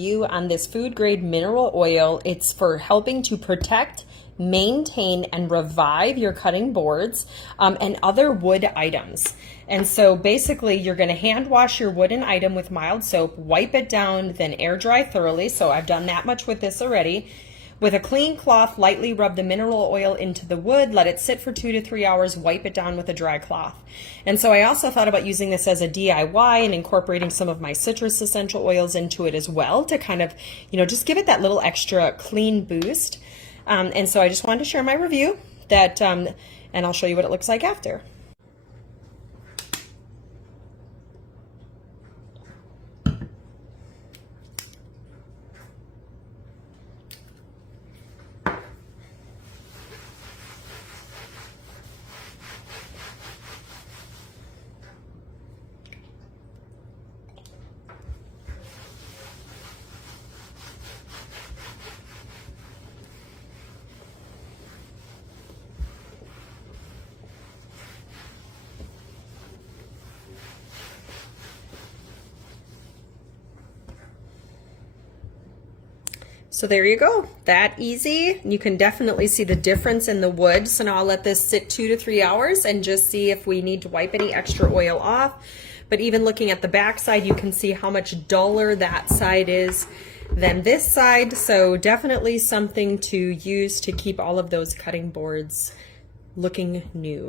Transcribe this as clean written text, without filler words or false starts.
You on this food grade mineral oil. It's for helping to protect, maintain, and revive your cutting boards and other wood items. And so basically you're going to hand wash your wooden item with mild soap, wipe it down, then air dry thoroughly. So I've done that much with this already. With a clean cloth, lightly rub the mineral oil into the wood, let it sit for 2 to 3 hours, wipe it down with a dry cloth. And so I also thought about using this as a DIY and incorporating some of my citrus essential oils into it as well to kind of, just give it that little extra clean boost. And so I just wanted to share my review and I'll show you what it looks like after. So there you go, that easy. You can definitely see the difference in the wood. So now I'll let this sit 2 to 3 hours and just see if we need to wipe any extra oil off. But even looking at the back side, you can see how much duller that side is than this side. So definitely something to use to keep all of those cutting boards looking new.